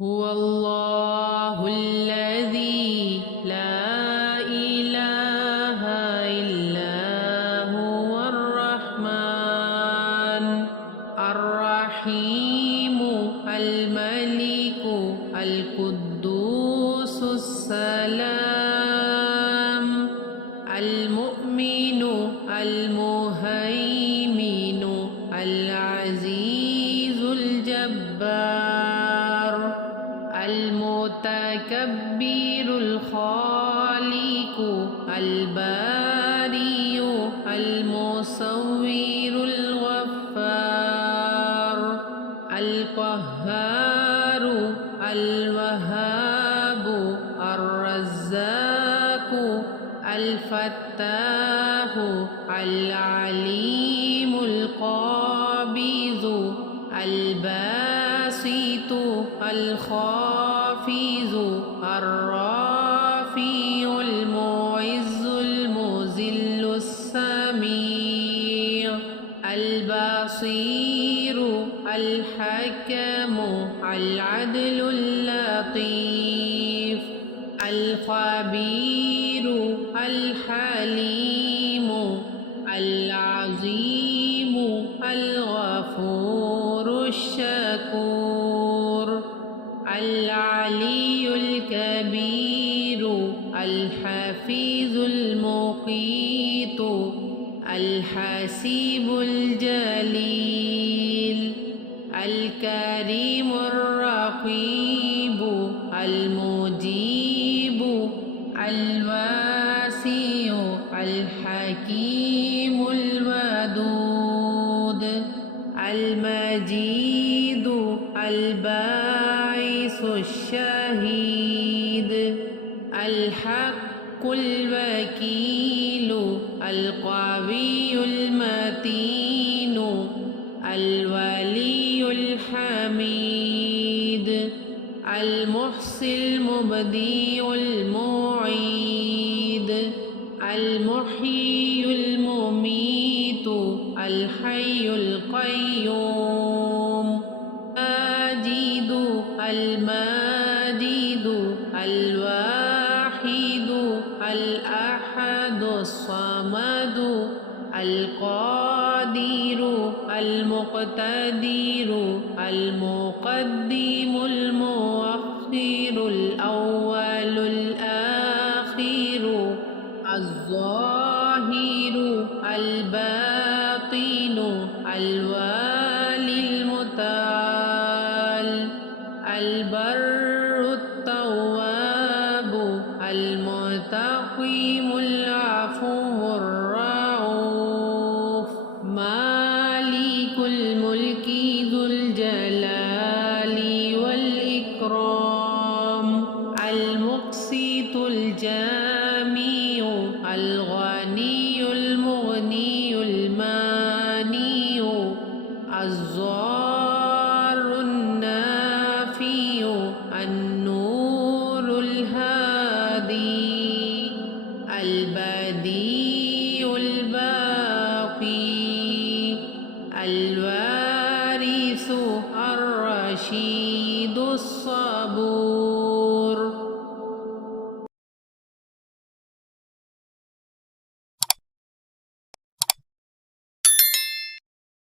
هو الله الذي لا إله إلا هو الرحمن الرحيم الملك القدوس السلام المؤمن المهيمن العزيز الجبار المتكبر الخالق البارئ المصور الغفار القهار الوهاب الرزاق الفتاح العليم القابض الباسط الخافض الرافع المعز المذل السميع البصير الحكم العدل اللطيف الخبير الحليم العظيم الغفور الشكور العلي الكبير الحفيظ المقيت الحسيب الجليل الكريم الرقيب المجيب الواسع الحكيم الودود المجيد الباعث الشهيد الحق الوكيل القوي المتين الولي الحميد المحصي المبدئ المعيد المحيي المميت الحي القيوم الماجد الماجد الواحد الأحد الصمد القادر المقتدر المقدم المؤخر الأول الآخر الظاهر الباطن الوالي المتعال البر التواب المتقيم العفو الرؤوف مالك الملك ذو الجلال والإكرام المقسط الجامع الغني المغني المانع الضار النافع النور الهادي البديع الباقي الوارث الرشيد الصبور